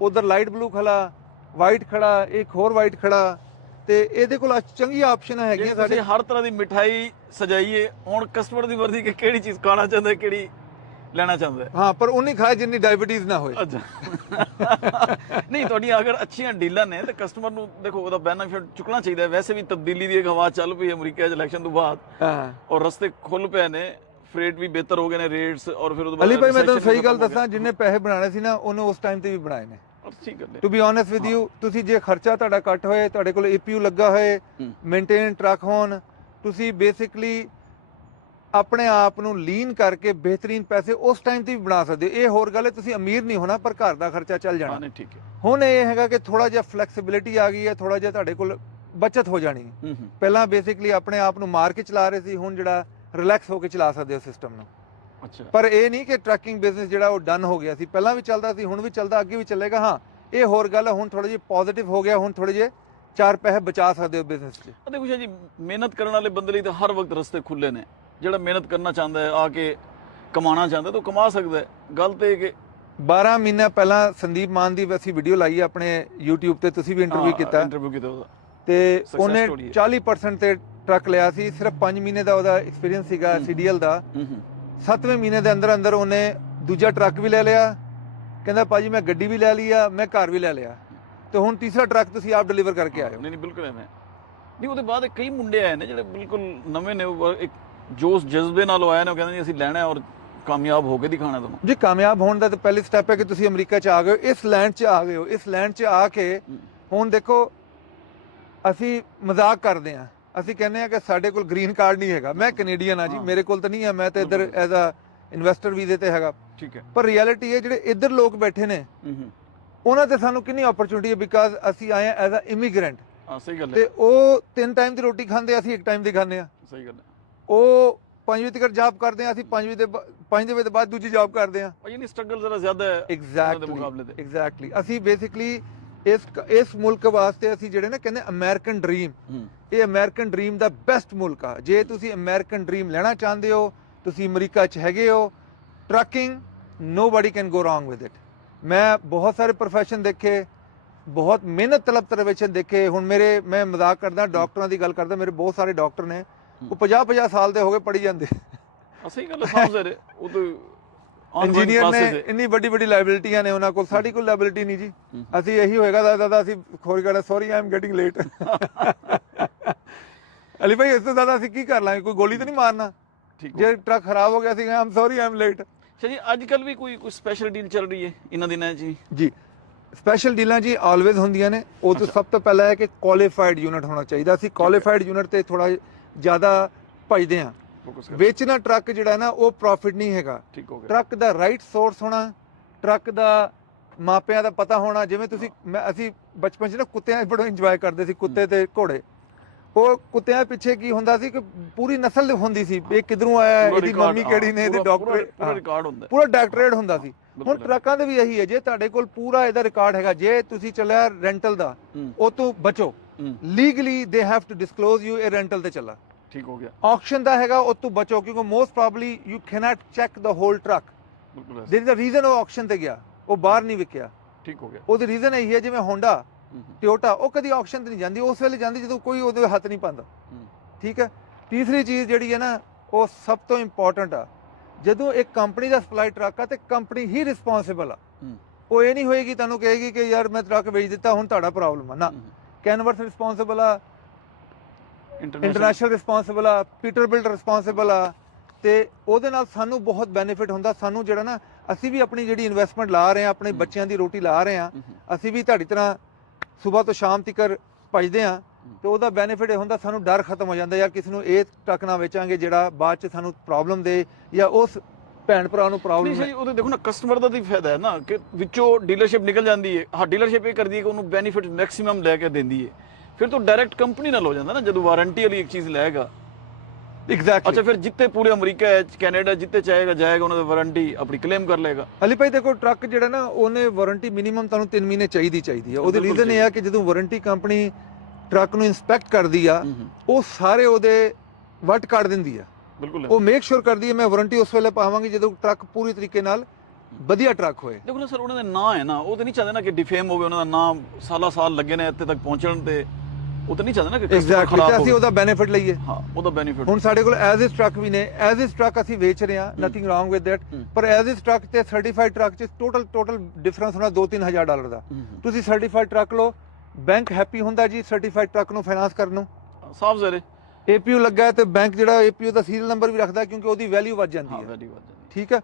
ਉਧਰ ਲਾਈਟ ਬਲੂ ਖੜਾ, ਵਾਈਟ ਖੜਾ, ਇੱਕ ਹੋਰ ਵਾਈਟ ਖੜਾ। ਤੇ ਇਹਦੇ ਕੋਲ ਚੰਗੀਆਂ ਆਪਸ਼ਨਾਂ ਹੈਗੀਆਂ ਸਾਡੇ। ਹਰ ਤਰ੍ਹਾਂ ਦੀ ਮਿਠਾਈ ਸਜਾਈਏ। ਹੁਣ ਕਸਟਮਰ ਦੀ ਮਰਜ਼ੀ ਕਿ ਕਿਹੜੀ ਚੀਜ਼ ਖਾਣਾ ਚਾਹੁੰਦਾ, ਕਿਹੜੀ ਲੈਣਾ ਚਾਹੁੰਦਾ। ਹਾਂ, ਪਰ ਉਨੀ ਖਾਏ ਜਿੰਨੀ ਡਾਇਬੀਟੀਜ਼ ਨਾ ਹੋਏ। ਅੱਛਾ ਨਹੀਂ, ਤੁਹਾਡੀਆਂ ਅਗਰ ਅੱਛੀਆਂ ਡੀਲਾਂ ਨੇ ਤੇ ਕਸਟਮਰ ਨੂੰ ਦੇਖੋ ਉਹਦਾ ਬੈਨੀਫਿਟ ਚੁੱਕਣਾ ਚਾਹੀਦਾ। ਵੈਸੇ ਵੀ ਤਬਦੀਲੀ ਦੀ ਇੱਕ ਹਵਾ ਚੱਲ ਪਈ ਅਮਰੀਕਾ 'ਚ ਇਲੈਕਸ਼ਨ ਤੋਂ ਬਾਅਦ। ਹਾਂ, ਔਰ ਰਸਤੇ ਖੁੱਲ ਪਏ ਨੇ, ਫਰੇਟ ਵੀ ਬਿਹਤਰ ਹੋ ਗਏ ਨੇ, ਰੇਟਸ। ਔਰ ਫਿਰ ਉਹਦੇ ਬਾਅਦ ਅਲੀ ਭਾਈ ਮੈਂ ਤੁਹਾਨੂੰ ਸਹੀ ਗੱਲ ਦੱਸਾਂ, ਜਿੰਨੇ ਪੈਸੇ ਬਣਾਣੇ ਸੀ ਨਾ ਉਹਨੇ ਉਸ ਟਾਈਮ ਤੇ ਵੀ ਬਣਾਏ ਨੇ। To be honest with you, ਤੁਸੀਂ ਜੇ ਖਰਚਾ ਤੁਹਾਡਾ ਘੱਟ ਹੋਏ, ਤੁਹਾਡੇ ਕੋਲ APU ਲੱਗਾ ਹੋਏ, ਮੇਨਟੇਨ ਟਰੱਕ ਹੋਣ, ਤੁਸੀਂ ਬੇਸਿਕਲੀ ਆਪਣੇ ਆਪ ਨੂੰ ਲੀਨ ਕਰਕੇ ਬਿਹਤਰੀਨ ਪੈਸੇ ਉਸ ਟਾਈਮ ਤੇ ਵੀ ਬਣਾ ਸਕਦੇ ਹੋ। ਇਹ ਹੋਰ ਗੱਲ ਹੈ, ਤੁਸੀਂ ਅਮੀਰ ਨਹੀਂ ਹੋਣਾ ਪਰ ਘਰ ਦਾ ਖਰਚਾ ਚੱਲ ਜਾਣਾ। ਠੀਕ ਹੈ। ਹੁਣ ਇਹ ਹੈਗਾ ਕਿ ਥੋੜਾ ਜਿਹਾ ਫਲੈਕਸੀਬਿਲਿਟੀ ਆ ਗਈ ਹੈ, ਥੋੜਾ ਜਿਹਾ ਤੁਹਾਡੇ ਕੋਲ ਬਚਤ ਹੋ ਜਾਣੀ। ਪਹਿਲਾਂ ਬੇਸਿਕਲੀ ਆਪਣੇ ਆਪ ਨੂੰ ਮਾਰ ਕੇ ਚਲਾ ਰਹੇ ਸੀ, ਹੁਣ ਜਿਹੜਾ ਰਿਲੈਕਸ ਹੋ ਕੇ ਚਲਾ ਸਕਦੇ ਹੋ ਸਿਸਟਮ ਨੂੰ। ਅੱਛਾ, ਪਰ ਇਹ ਨਹੀਂ ਕਿ ਟਰੱਕਿੰਗ ਬਿਜ਼ਨਸ ਜਿਹੜਾ ਉਹ ਡਨ ਹੋ ਗਿਆ ਸੀ। ਪਹਿਲਾਂ ਵੀ ਚੱਲਦਾ ਸੀ, ਹੁਣ ਵੀ ਚੱਲਦਾ, ਅੱਗੇ ਵੀ ਚੱਲੇਗਾ। ਹਾਂ, ਇਹ ਹੋਰ ਗੱਲ ਹੈ, ਹੁਣ ਥੋੜਾ ਜਿਹਾ ਪੋਜ਼ਿਟਿਵ ਹੋ ਗਿਆ, ਹੁਣ ਥੋੜੇ ਜਿਹੇ ਚਾਰ ਪੈਸੇ ਬਚਾ ਸਕਦੇ ਹੋ ਬਿਜ਼ਨਸ 'ਚ। ਦੇਖੋ ਸ਼ਾਹ ਜੀ, ਮਿਹਨਤ ਕਰਨ ਵਾਲੇ ਬੰਦੇ ਲਈ ਤਾਂ ਹਰ ਵਕਤ ਰਸਤੇ ਖੁੱਲੇ ਨੇ। ਜਿਹੜਾ ਮਿਹਨਤ ਕਰਨਾ ਚਾਹੁੰਦਾ ਹੈ, ਆ ਕੇ ਕਮਾਉਣਾ ਚਾਹੁੰਦਾ ਤਾਂ ਉਹ ਕਮਾ ਸਕਦਾ ਹੈ। ਗੱਲ ਤੇ ਇਹ ਕਿ 12 ਮਹੀਨੇ ਪਹਿਲਾਂ ਸੰਦੀਪ ਮਾਨ ਦੀ ਅਸੀਂ ਵੀਡੀਓ ਲਾਈ ਆਪਣੇ YouTube ਤੇ, ਤੁਸੀਂ ਵੀ ਇੰਟਰਵਿਊ ਕੀਤਾ ਉਹਦਾ ਤੇ Success ਉਹਨੇ story ਹੈ। 40% ਤੇ ਟਰੱਕ ਲਿਆ ਸੀ। ਸਿਰਫ 5 ਮਹੀਨੇ ਦਾ ਉਹਦਾ ਐਕਸਪੀਰੀਅੰਸ ਸੀਗਾ CDL ਦਾ। 7ਵੇਂ ਮਹੀਨੇ ਦੇ ਅੰਦਰ ਅੰਦਰ ਉਹਨੇ ਦੂਜਾ ਟਰੱਕ ਵੀ ਲੈ ਲਿਆ। ਕਹਿੰਦਾ ਭਾਜੀ ਮੈਂ ਗੱਡੀ ਵੀ ਲੈ ਲਈ ਆ, ਮੈਂ ਘਰ ਵੀ ਲੈ ਲਿਆ, ਤੇ ਹੁਣ ਤੀਸਰਾ ਟਰੱਕ ਤੁਸੀਂ ਆਪ ਡਿਲੀਵਰ ਕਰਕੇ ਆਏ ਹੋ। ਨਹੀਂ ਬਿਲਕੁਲ ਐਵੇਂ ਨਹੀਂ। ਉਹਦੇ ਬਾਅਦ ਕਈ ਮੁੰਡੇ ਆਏ ਨੇ ਜਿਹੜੇ ਬਿਲਕੁਲ ਨਵੇਂ ਨੇ, ਉਹ ਇੱਕ ਜੋਸ਼ ਜਜ਼ਬੇ ਨਾਲ ਆਏ ਨੇ। ਉਹ ਕਹਿੰਦੇ ਜੀ ਅਸੀਂ ਲੈਣਾ ਔਰ ਕਾਮਯਾਬ ਹੋ ਕੇ ਦਿਖਾਣਾ ਤੁਹਾਨੂੰ। ਜੀ ਕਾਮਯਾਬ ਹੋਣ ਦਾ ਤਾਂ ਪਹਿਲੀ ਸਟੈਪ ਹੈ ਕਿ ਤੁਸੀਂ ਅਮਰੀਕਾ 'ਚ ਆ ਗਏ ਹੋ, ਇਸ ਲੈਂਡ 'ਚ ਆ ਗਏ ਹੋ। ਇਸ ਲੈਂਡ 'ਚ ਆ ਕੇ ਹੁਣ ਦੇਖੋ, ਅਸੀਂ ਮਜ਼ਾਕ ਕਰਦੇ ਹਾਂ, ਅਸੀਂ ਕਹਿੰਦੇ ਹਾਂ ਕਿ ਸਾਡੇ ਕੋਲ ਗ੍ਰੀਨ ਕਾਰਡ ਨਹੀਂ ਹੈਗਾ। ਮੈਂ ਕੈਨੇਡੀਅਨ ਆ ਜੀ, ਮੇਰੇ ਕੋਲ ਤਾਂ ਨਹੀਂ ਹੈ, ਮੈਂ ਤਾਂ ਇੱਧਰ ਐਜ਼ ਅ ਇਨਵੈਸਟਰ ਵੀਜ਼ੇ ਤੇ ਹੈਗਾ। ਠੀਕ ਹੈ। ਪਰ ਰਿਐਲਿਟੀ ਹੈ ਜਿਹੜੇ ਇੱਧਰ ਲੋਕ ਬੈਠੇ ਨੇ ਉਹਨਾਂ ਤੇ ਸਾਨੂੰ ਕਿੰਨੀ ਓਪਰਚੁਨਿਟੀ ਹੈ, ਬਿਕਾਜ਼ ਅਸੀਂ ਆਏ ਹਾਂ ਐਜ਼ ਅ ਇਮੀਗ੍ਰੈਂਟ। ਹਾਂ ਸਹੀ ਗੱਲ ਹੈ। ਤੇ ਉਹ 3 ਟਾਈਮ ਦੀ ਰੋਟੀ ਖਾਂਦੇ, ਅਸੀਂ 1 ਟਾਈਮ ਦੀ ਖਾਂਦੇ ਆ। ਸਹੀ ਗੱਲ ਹੈ। ਉਹ 5 ਵਜੇ ਤੱਕ ਜੌਬ ਕਰਦੇ ਆ, ਅਸੀਂ 5 ਵਜੇ ਦੇ ਬਾਅਦ ਦੂਜੀ ਜੌਬ ਕਰਦੇ ਆ। ਭਾਈ ਨਹੀਂ ਸਟਰਗਲ ਜ਼ਰਾ ਜ਼ਿਆਦਾ ਹੈ ਐਗਜ਼ੈਕਟਲੀ ਮੁਕਾਬਲੇ ਤੇ। ਐਗਜ਼ੈਕਟਲੀ ਅਸੀਂ ਬੇਸਿਕਲੀ ਇਸ ਮੁਲਕ ਵਾਸਤੇ ਅਸੀਂ ਜਿਹੜੇ ਨਾ ਕਹਿੰਦੇ ਅਮਰੀਕਨ ਡ੍ਰੀਮ, ਇਹ ਅਮਰੀਕਨ ਡ੍ਰੀਮ ਦਾ ਬੈਸਟ ਮੁਲਕ ਆ। ਜੇ ਤੁਸੀਂ ਅਮਰੀਕਨ ਡ੍ਰੀਮ ਲੈਣਾ ਚਾਹੁੰਦੇ ਹੋ, ਤੁਸੀਂ ਅਮਰੀਕਾ 'ਚ ਹੈਗੇ ਹੋ, trucking nobody can go wrong with it. ਮੈਂ ਬਹੁਤ ਸਾਰੇ ਪ੍ਰੋਫੈਸ਼ਨ ਦੇਖੇ, ਬਹੁਤ ਮਿਹਨਤ ਤਲਬ ਪ੍ਰੋਫੈਸ਼ਨ ਦੇਖੇ। ਹੁਣ ਮੈਂ ਮਜ਼ਾਕ ਕਰਦਾ, ਡਾਕਟਰਾਂ ਦੀ ਗੱਲ ਕਰਦਾ, ਮੇਰੇ ਬਹੁਤ ਸਾਰੇ ਡਾਕਟਰ ਨੇ, ਉਹ 50 ਸਾਲ ਦੇ ਹੋ ਗਏ ਪੜ੍ਹੀ ਜਾਂਦੇ। ਸਹੀ ਗੱਲ ਹੈ। ਸਮਝ ਉਹ ਤਾਂ ਇੰਜੀਨੀਅਰ ਨੇ, ਇੰਨੀ ਵੱਡੀ ਲਾਇਬਿਲਿਟੀਆਂ ਨੇ ਉਹਨਾਂ ਕੋਲ, ਸਾਡੀ ਕੋਈ ਲਾਇਬਿਲਿਟੀ ਨਹੀਂ ਜੀ। ਅਸੀਂ ਇਹੀ ਹੋਏਗਾ ਦਾਦਾ, ਅਸੀਂ ਖੋਰ ਕਰਨਾ, sorry I am getting late. Ali ਭਾਈ ਇਸ ਤੋਂ ਜ਼ਿਆਦਾ ਅਸੀਂ ਕੀ ਕਰ ਲਾਂਗੇ? ਕੋਈ ਗੋਲੀ ਤਾਂ ਨਹੀਂ ਮਾਰਨਾ। ਜੇ ਟਰੱਕ ਖਰਾਬ ਹੋ ਗਿਆ ਸੀ, ਆਮ ਸੌਰੀ ਆਮ ਲੇਟ। ਅੱਛਾ ਜੀ, ਅੱਜ ਕੱਲ ਵੀ ਕੋਈ ਸਪੈਸ਼ਲ ਡੀਲ ਚੱਲ ਰਹੀ ਹੈ ਇਹਨਾਂ ਦਿਨਾਂ 'ਚ ਜੀ? ਸਪੈਸ਼ਲ ਡੀਲਾਂ ਜੀ ਆਲਵੇਜ਼ ਹੁੰਦੀਆਂ ਨੇ। ਉਹ ਤੋਂ ਸਭ ਤੋਂ ਪਹਿਲਾਂ ਹੈ ਕਿ ਕੁਆਲੀਫਾਈਡ ਯੂਨਿਟ ਹੋਣਾ ਚਾਹੀਦਾ। ਅਸੀਂ ਕੁਆਲੀਫਾਈਡ ਯੂਨਿਟ ਤੇ ਥੋੜਾ ਜ਼ਿਆਦਾ ਭਜਦੇ ਹਾਂ। ਵੇਚਣਾ ਟਰੱਕ ਜਿਹੜਾ ਨਾ ਉਹ ਪ੍ਰੋਫਿਟ ਨਹੀਂ ਹੈਗਾ। ਟਰੱਕ ਦਾ ਰਾਈਟ ਸੋਰਸ ਹੋਣਾ, ਟਰੱਕ ਦਾ ਮਾਪਿਆਂ ਦਾ ਪਤਾ ਹੋਣਾ। ਜਿਵੇਂ ਅਸੀਂ ਬਚਪਨ 'ਚ ਨਾ ਕੁੱਤਿਆਂ ਬੜਾ ਇੰਜੋਏ ਕਰਦੇ ਸੀ, ਕੁੱਤੇ ਤੇ ਘੋੜੇ। ਉਹ ਕੁੱਤਿਆਂ ਪਿੱਛੇ ਕੀ ਹੁੰਦਾ ਸੀ ਕਿ ਪੂਰੀ ਨਸਲ ਹੁੰਦੀ ਸੀ, ਇਹ ਕਿਧਰੋਂ ਆਇਆ, ਇਹਦੀ ਮੰਮੀ ਕਿਹੜੀ ਨੇ, ਇਹਦੇ ਡਾਕਟਰ, ਪੂਰਾ ਡਾਕਟਰੇਟ ਹੁੰਦਾ ਸੀ। ਹੁਣ ਟਰੱਕਾਂ ਦੇ ਵੀ ਇਹੀ ਹੈ, ਜੇ ਤੁਹਾਡੇ ਕੋਲ ਪੂਰਾ ਇਹਦਾ ਰਿਕਾਰਡ ਹੈਗਾ, ਜੇ ਤੁਸੀਂ ਚੱਲਿਆ ਰੈਂਟਲ ਦਾ, ਉਹ ਤੋਂ ਬਚੋ। Legally they have to disclose you ਇਹ ਰੈਂਟਲ ਤੇ ਚੱਲਾ। ਠੀਕ ਹੋ ਗਿਆ। ਆਕਸ਼ਨ ਦਾ ਹੈਗਾ, ਉਹ ਤੋਂ ਬਚੋ, ਕਿਉਂਕਿ most probably you can't check the whole truck. There is a reason ਉਹ ਆਕਸ਼ਨ ਤੇ ਗਿਆ, ਉਹ ਬਾਹਰ ਨਹੀਂ ਵਿਕਿਆ। ਠੀਕ ਹੋ ਗਿਆ। ਉਹਦੀ ਰੀਜ਼ਨ ਇਹੀ ਹੈ, ਜਿਵੇਂ ਹੋਂਡਾ, ਟੋਯੋਟਾ, ਉਹ ਕਦੀ ਆਕਸ਼ਨ ਤੇ ਨਹੀਂ ਜਾਂਦੀ, ਉਸ ਵੇਲੇ ਜਾਂਦੀ ਜਦੋਂ ਕੋਈ ਉਹਦੇ ਹੱਥ ਨਹੀਂ ਪਾਉਂਦਾ। ਠੀਕ ਹੈ। ਤੀਸਰੀ ਚੀਜ਼ ਜਿਹੜੀ ਹੈ ਨਾ, ਉਹ ਸਭ ਤੋਂ ਇੰਪੋਰਟੈਂਟ ਆ, ਜਦੋਂ ਇੱਕ ਕੰਪਨੀ ਦਾ ਸਪਲਾਈ ਟਰੱਕ ਆ ਤੇ ਕੰਪਨੀ ਹੀ ਰਿਸਪੌਂਸਿਬਲ ਆ। ਉਹ ਇਹ ਨਹੀਂ ਹੋਏਗੀ ਤੁਹਾਨੂੰ ਕਹੇਗੀ ਕਿ ਯਾਰ ਮੈਂ ਟਰੱਕ ਵੇਚ ਦਿੱਤਾ, ਹੁਣ ਤੁਹਾਡਾ ਪ੍ਰੋਬਲਮ ਆ। ਨਾ, ਕੈਨਵਰਸ ਰਿਸਪੌਂਸਿਬਲ ਆ, ਇੰਟਰਨੈਸ਼ਨਲ ਰਿਸਪੌਂਸਿਬਲ ਆ, ਪੀਟਰਬਿਲਟ ਰਿਸਪੌਂਸਿਬਲ ਆ। ਤੇ ਉਹਦੇ ਨਾਲ ਸਾਨੂੰ ਬਹੁਤ ਬੈਨੀਫਿਟ ਹੁੰਦਾ। ਸਾਨੂੰ ਜਿਹੜਾ ਨਾ, ਅਸੀਂ ਵੀ ਆਪਣੀ ਜਿਹੜੀ ਇਨਵੈਸਟਮੈਂਟ ਲਾ ਰਹੇ ਹਾਂ, ਆਪਣੇ ਬੱਚਿਆਂ ਦੀ ਰੋਟੀ ਲਾ ਰਹੇ ਹਾਂ, ਅਸੀਂ ਵੀ ਤੁਹਾਡੀ ਤਰ੍ਹਾਂ ਸਵੇਰ ਤੋਂ ਸ਼ਾਮ ਤੱਕ ਭਜਦੇ ਹਾਂ। ਤੇ ਉਹਦਾ ਬੈਨੀਫਿਟ ਇਹ ਹੁੰਦਾ, ਸਾਨੂੰ ਡਰ ਖਤਮ ਹੋ ਜਾਂਦਾ, ਯਾਰ ਕਿਸੇ ਨੂੰ ਇਹ ਟਰੱਕ ਨਾ ਵੇਚਾਂਗੇ ਜਿਹੜਾ ਬਾਅਦ 'ਚ ਸਾਨੂੰ ਪ੍ਰੋਬਲਮ ਦੇ, ਜਾਂ ਉਸ ਭੈਣ ਭਰਾ ਨੂੰ ਪ੍ਰੋਬਲਮ ਹੈ। ਉਹਦੇ ਦੇਖੋ ਨਾ, ਕਸਟਮਰ ਦਾ ਤਾਂ ਫਾਇਦਾ ਹੈ ਨਾ ਕਿ ਵਿੱਚੋਂ ਡੀਲਰਸ਼ਿਪ ਨਿਕਲ ਜਾਂਦੀ ਹੈ। ਹਾਂ, ਡੀਲਰਸ਼ਿਪ ਇਹ ਕਰਦੀ ਹੈ ਕਿ ਉਹਨੂੰ ਬੈਨੀਫਿਟ ਮੈਕਸਿਮਮ ਲੈ ਕੇ ਦਿੰਦੀ ਹੈ। ਫਿਰ ਤਾਂ ਡਾਇਰੈਕਟ ਕੰਪਨੀ ਨਾਲ ਹੋ ਜਾਂਦਾ ਨਾ, ਜਦੋਂ ਵਾਰੰਟੀ ਵਾਲੀ ਇੱਕ ਚੀਜ਼ ਲਏਗਾ। ਐਗਜ਼ੈਕਟਲੀ। ਅੱਛਾ, ਫਿਰ ਜਿੱਤੇ ਪੂਰੇ ਅਮਰੀਕਾ ਹੈ, ਕੈਨੇਡਾ, ਜਿੱਤੇ ਚਾਹੇਗਾ ਜਾਏਗਾ, ਉਹਨਾਂ ਦਾ ਵਾਰੰਟੀ ਆਪਣੀ ਕਲੇਮ ਕਰ ਲਏਗਾ। ਅਲੀ ਭਾਈ ਦੇਖੋ, ਟਰੱਕ ਜਿਹੜਾ ਨਾ, ਉਹਨੇ ਵਾਰੰਟੀ ਮਿਨੀਮਮ ਤੁਹਾਨੂੰ 3 ਮਹੀਨੇ ਚਾਹੀਦੀ ਹੈ। ਉਹਦੀ ਰੀਜ਼ਨ ਇਹ ਆ ਕਿ ਜਦੋਂ ਵਾਰੰਟੀ ਕੰਪਨੀ ਟਰੱਕ ਨੂੰ ਇੰਸਪੈਕਟ ਕਰਦੀ ਆ, ਉਹ ਸਾਰੇ ਉਹਦੇ ਵੱਟ ਕੱਢ ਦਿੰਦੀ ਆ। ਬਿਲਕੁਲ, ਉਹ ਮੇਕ ਸ਼ੋਰ ਕਰਦੀ ਹੈ ਮੈਂ ਵਾਰੰਟੀ ਉਸ ਵੇਲੇ ਪਾਵਾਂਗੀ ਜਦੋਂ ਟਰੱਕ ਪੂਰੀ ਤਰੀਕੇ ਨਾਲ ਵਧੀਆ ਟਰੱਕ ਹੋਏ। ਦੇਖੋ ਨਾ ਸਰ, ਉਹਨਾਂ ਦਾ ਨਾਂ ਹੈ ਨਾ, ਉਹ ਤਾਂ ਨਹੀਂ ਚਾਹਦੇ ਨਾ ਕਿ ਡਿਫੇਮ ਹੋਵੇ। ਉਹਨਾਂ ਦਾ ਨਾਮ ਸਾਲ ਲੱਗੇ ਨੇ ਇੱਥੇ ਤੱਕ ਪਹੁੰਚਣ ਤੇ, ਉਹ ਤਾਂ ਨਹੀਂ ਚਾਹਦੇ ਨਾ ਕਿ ਐਗਜ਼ੈਕਟਲੀ ਅਸੀਂ ਉਹਦਾ ਬੈਨੀਫਿਟ ਲਈਏ। ਹਾਂ, ਉਹਦਾ ਬੈਨੀਫਿਟ। ਹੁਣ ਸਾਡੇ ਕੋਲ ਐਜ਼ ਇਜ਼ ਟਰੱਕ ਵੀ ਨੇ, ਐਜ਼ ਇਜ਼ ਟਰੱਕ ਅਸੀਂ ਵੇਚ ਰਹੇ ਹਾਂ, ਨਥਿੰਗ ਰੋਂਗ ਵਿਦ ਦੈਟ। ਪਰ ਐਜ਼ ਇਜ਼ ਟਰੱਕ ਤੇ ਸਰਟੀਫਾਈਡ ਟਰੱਕ 'ਚ ਟੋਟਲ ਡਿਫਰੈਂਸ ਹੋਣਾ $2-3 ਦਾ। ਤੁਸੀਂ ਸਰਟੀਫਾਈਡ ਟਰੱਕ ਲਓ, ਬੈਂਕ ਹੈਪੀ ਹੁੰਦਾ ਜੀ ਸਰਟੀਫਾਈਡ ਟਰੱਕ ਨੂੰ ਫਾਈਨਾਂਸ ਕਰਨ ਨੂੰ। ਸਾਫ ਜ਼ਰੇ APU ਲੱਗਾ ਤੇ ਬੈਂਕ ਜਿਹੜਾ APU ਦਾ ਸੀਰੀਅਲ ਨੰਬਰ ਵੀ ਰੱਖਦਾ, ਕਿਉਂਕਿ ਉਹਦੀ ਵੈਲਿਊ ਵੱਧ ਜਾਂਦੀ ਹੈ। ਠੀਕ ਹੈ।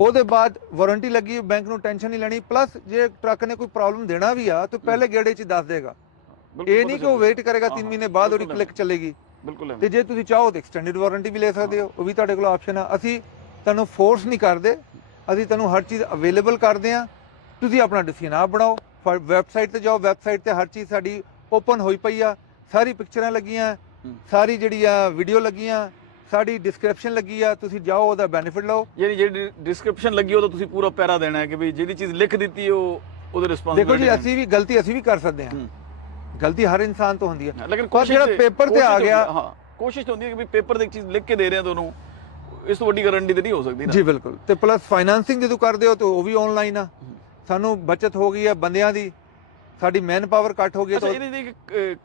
ਉਹਦੇ ਬਾਅਦ ਵਾਰੰਟੀ ਲੱਗੀ, ਬੈਂਕ ਨੂੰ ਟੈਨਸ਼ਨ ਨਹੀਂ ਲੈਣੀ। ਪਲੱਸ ਜੇ ਟਰੱਕ ਨੇ ਕੋਈ ਪ੍ਰੋਬਲਮ ਦੇਣਾ ਵੀ ਆ ਤਾਂ ਪਹਿਲੇ ਗੇੜੇ 'ਚ ਦੱਸ ਦੇਗਾ। ਇਹ ਨਹੀਂ ਕਿ ਉਹ ਵੇਟ ਕਰੇਗਾ 3 ਮਹੀਨੇ ਬਾਅਦ ਉਹਦੀ ਕਲਿੱਕ ਚੱਲੇਗੀ। ਤੇ ਜੇ ਤੁਸੀਂ ਚਾਹੋ ਤਾਂ ਐਕਸਟੈਂਡਡ ਵਾਰੰਟੀ ਵੀ ਲੈ ਸਕਦੇ ਹੋ, ਉਹ ਵੀ ਤੁਹਾਡੇ ਕੋਲ ਆਪਸ਼ਨ ਆ। ਅਸੀਂ ਤੁਹਾਨੂੰ ਫੋਰਸ ਨਹੀਂ ਕਰਦੇ, ਅਸੀਂ ਤੁਹਾਨੂੰ ਹਰ ਚੀਜ਼ ਅਵੇਲੇਬਲ ਕਰਦੇ ਹਾਂ। ਤੁਸੀਂ ਆਪਣਾ ਡਿਸੀਜਨ ਆਪ ਬਣਾਓ। ਵੈਬਸਾਈਟ ਤੇ ਜਾਓ, ਵੈਬਸਾਈਟ ਤੇ ਹਰ ਚੀਜ਼ ਸਾਡੀ ਓਪਨ ਹੋਈ ਪਈ ਆ, ਸਾਰੀ ਪਿਕਚਰਾਂ ਲੱਗੀਆਂ, ਸਾਰੀ ਜਿਹੜੀ ਆ ਵੀਡੀਓ ਲੱਗੀਆਂ, ਸਾਡੀ ਡਿਸਕ੍ਰਿਪਸ਼ਨ ਲੱਗੀ ਆ, ਤੁਸੀਂ ਜਾਓ ਉਹਦਾ ਬੈਨੀਫਿਟ ਲਓ। ਜਿਹੜੀ ਡਿਸਕ੍ਰਿਪਸ਼ਨ ਲੱਗੀ ਉਹਦਾ ਤੁਸੀਂ ਪੂਰਾ ਪੈਰਾ ਦੇਣਾ ਹੈ ਕਿ ਵੀ ਜਿਹੜੀ ਚੀਜ਼ ਲਿਖ ਦਿੱਤੀ ਉਹਦੇ ਰਿਸਪੌਂਸ। ਦੇਖੋ ਜੀ, ਅਸੀਂ ਵੀ ਗਲਤੀ ਅਸੀਂ ਵੀ ਕਰ ਸਕਦੇ ਹਾਂ। ਗਲਤੀ ਹਰ ਇਨਸਾਨ ਤੋਂ ਹੁੰਦੀ ਹੈ, ਲੇਕਿਨ ਪਰ ਜਿਹੜਾ ਪੇਪਰ ਤੇ ਆ ਗਿਆ, ਹਾਂ ਕੋਸ਼ਿਸ਼ ਹੁੰਦੀ ਹੈ ਕਿ ਵੀ ਪੇਪਰ ਤੇ ਇੱਕ ਚੀਜ਼ ਲਿਖ ਕੇ ਦੇ ਰਹੇ ਆ ਤੁਹਾਨੂੰ, ਇਸ ਤੋਂ ਵੱਡੀ ਗਾਰੰਟੀ ਤੇ ਨਹੀਂ ਹੋ ਸਕਦੀ ਨਾ। ਜੀ ਬਿਲਕੁਲ। ਤੇ ਪਲੱਸ ਫਾਈਨਾਂਸਿੰਗ ਜਦੋਂ ਕਰਦੇ ਹੋ ਤਾਂ ਉਹ ਵੀ ਆਨਲਾਈਨ ਆ, ਸਾਨੂੰ ਬਚਤ ਹੋ ਗਈ ਹੈ ਬੰਦਿਆਂ ਦੀ, ਸਾਡੀ ਮੈਨ ਪਾਵਰ ਘੱਟ ਹੋ ਗਈ। ਅੱਛਾ, ਇਹਦੇ ਦੀ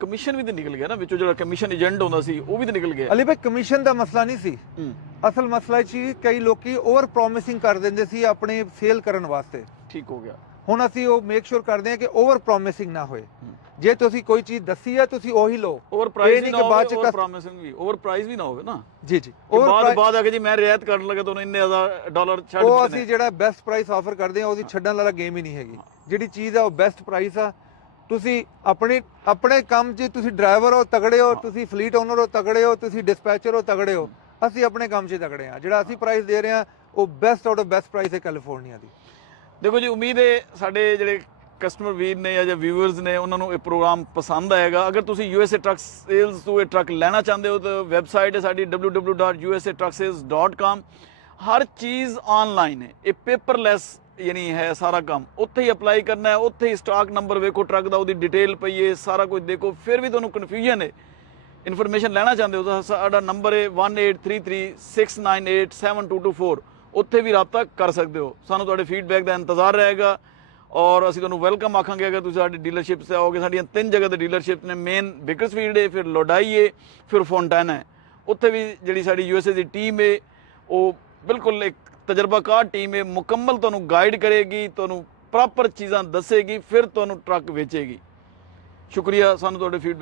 ਕਮਿਸ਼ਨ ਵੀ ਤੇ ਨਿਕਲ ਗਿਆ ਨਾ ਵਿੱਚੋਂ, ਜਿਹੜਾ ਕਮਿਸ਼ਨ ਏਜੰਟ ਹੁੰਦਾ ਸੀ ਉਹ ਵੀ ਤੇ ਨਿਕਲ ਗਿਆ। ਅਲੀ ਭਾਈ ਕਮਿਸ਼ਨ ਦਾ ਮਸਲਾ ਨਹੀਂ ਸੀ, ਅਸਲ ਮਸਲਾ ਇਹ ਸੀ ਕਈ ਲੋਕੀ ਓਵਰ ਪ੍ਰੋਮਿਸਿੰਗ ਕਰ ਦਿੰਦੇ ਸੀ ਆਪਣੇ ਸੇਲ ਕਰਨ ਵਾਸਤੇ। ਠੀਕ ਹੋ ਗਿਆ। ਹੁਣ ਅਸੀਂ ਉਹ ਮੇਕ ਸ਼ੋਰ ਕਰਦੇ ਹਾਂ ਕਿ ਓਵਰ ਪ੍ਰੋਮਿਸਿੰਗ ਨਾ ਹੋਏ। ਜੇ ਤੁਸੀਂ ਕੋਈ ਚੀਜ਼ ਦੱਸੀ ਹੈ ਤੁਸੀਂ ਉਹੀ ਲਓ, ਓਵਰ ਪ੍ਰਾਈਸ ਵੀ ਨਾ ਹੋਵੇ, ਓਵਰ ਪ੍ਰੋਮਿਸਿੰਗ ਵੀ, ਓਵਰ ਪ੍ਰਾਈਸ ਵੀ ਨਾ ਹੋਵੇ ਨਾ। ਜੀ ਜੀ। ਬਾਅਦ ਆ ਕੇ ਜੀ ਮੈਂ ਰਿਆਇਤ ਕਰਨ ਲੱਗਾ ਤੁਹਾਨੂੰ ਇੰਨੇ ਜ਼ਿਆਦਾ ਡਾਲਰ ਛੱਡ ਉਹ ਅਸੀਂ ਜਿਹੜਾ ਬੈਸਟ ਪ੍ਰਾਈਸ ਆਫਰ ਕਰਦੇ ਹਾਂ ਉਹਦੀ ਛੱਡਣ ਵਾਲਾ ਗੇਮ ਹੀ ਨਹੀਂ ਹੈਗੀ। ਜਿਹੜੀ ਚੀਜ਼ ਆ ਉਹ ਬੈਸਟ ਪ੍ਰਾਈਸ ਆ। ਤੁਸੀਂ ਆਪਣੇ ਕੰਮ 'ਚ ਤੁਸੀਂ ਡਰਾਈਵਰ ਹੋ ਤਗੜੇ ਹੋ, ਤੁਸੀਂ ਫਲੀਟ ਓਨਰ ਹੋ ਤਗੜੇ ਹੋ, ਤੁਸੀਂ ਡਿਸਪੈਚਰ ਹੋ ਤਗੜੇ ਹੋ, ਅਸੀਂ ਆਪਣੇ ਕੰਮ 'ਚ ਤਗੜੇ ਹਾਂ। ਜਿਹੜਾ ਅਸੀਂ ਪ੍ਰਾਈਸ ਦੇ ਰਹੇ ਹਾਂ ਉਹ best out of best price ਹੈ ਕੈਲੀਫੋਰਨੀਆ ਦੀ। ਦੇਖੋ ਜੀ, ਉਮੀਦ ਹੈ ਸਾਡੇ ਜਿਹੜੇ ਕਸਟਮਰ ਵੀਰ ਨੇ ਜਾਂ ਵਿਊਅਰਸ ਨੇ ਉਹਨਾਂ ਨੂੰ ਇਹ ਪ੍ਰੋਗਰਾਮ ਪਸੰਦ ਆਏਗਾ। ਅਗਰ ਤੁਸੀਂ USA ਟਰੱਕ ਸੇਲਸ ਤੋਂ ਇਹ ਟਰੱਕ ਲੈਣਾ ਚਾਹੁੰਦੇ ਹੋ ਤਾਂ ਵੈਬਸਾਈਟ ਹੈ ਸਾਡੀ www.usatrucksales.com। ਹਰ ਚੀਜ਼ ਆਨਲਾਈਨ ਹੈ, ਇਹ ਪੇਪਰਲੈਸ ਯਾਨੀ ਹੈ ਸਾਰਾ ਕੰਮ। ਉੱਥੇ ਹੀ ਅਪਲਾਈ ਕਰਨਾ ਹੈ, ਉੱਥੇ ਹੀ ਸਟਾਕ ਨੰਬਰ ਵੇਖੋ ਟਰੱਕ ਦਾ, ਉਹਦੀ ਡਿਟੇਲ ਪਈ ਹੈ, ਸਾਰਾ ਕੁਝ ਦੇਖੋ। ਫਿਰ ਵੀ ਤੁਹਾਨੂੰ ਕਨਫਿਊਜ਼ਨ ਹੈ, ਇਨਫੋਰਮੇਸ਼ਨ ਲੈਣਾ ਚਾਹੁੰਦੇ ਹੋ ਤਾਂ ਸਾਡਾ ਨੰਬਰ ਹੈ 1833-698-7224। ਉੱਥੇ ਵੀ ਰਾਬਤਾ ਕਰ ਸਕਦੇ ਹੋ। ਸਾਨੂੰ ਤੁਹਾਡੇ ਫੀਡਬੈਕ ਦਾ ਇੰਤਜ਼ਾਰ ਰਹੇਗਾ ਔਰ ਅਸੀਂ ਤੁਹਾਨੂੰ ਵੈਲਕਮ ਆਖਾਂਗੇ ਅਗਰ ਤੁਸੀਂ ਸਾਡੀ ਡੀਲਰਸ਼ਿਪ 'ਤੇ ਆਓਗੇ। ਸਾਡੀਆਂ 3 ਜਗ੍ਹਾ ਤੇ ਡੀਲਰਸ਼ਿਪ ਨੇ, ਮੇਨ ਬੇਕਰਸਫੀਲਡ ਹੈ, ਫਿਰ ਲੋਡਾਈ ਹੈ, ਫਿਰ ਫੌਂਟੈਨਾ ਹੈ। ਉੱਥੇ ਵੀ ਜਿਹੜੀ ਸਾਡੀ USA ਦੀ ਟੀਮ ਹੈ ਉਹ ਬਿਲਕੁਲ ਇੱਕ ਤਜਰਬਾਕਾਰ ਟੀਮ ਹੈ, ਮੁਕੰਮਲ ਤੁਹਾਨੂੰ ਗਾਈਡ ਕਰੇਗੀ, ਤੁਹਾਨੂੰ ਪ੍ਰੋਪਰ ਚੀਜ਼ਾਂ ਦੱਸੇਗੀ, ਫਿਰ ਤੁਹਾਨੂੰ ਟਰੱਕ ਵੇਚੇਗੀ। ਸ਼ੁਕਰੀਆ ਸਾਨੂੰ ਤੁਹਾਡੇ ਫੀਡਬੈਕ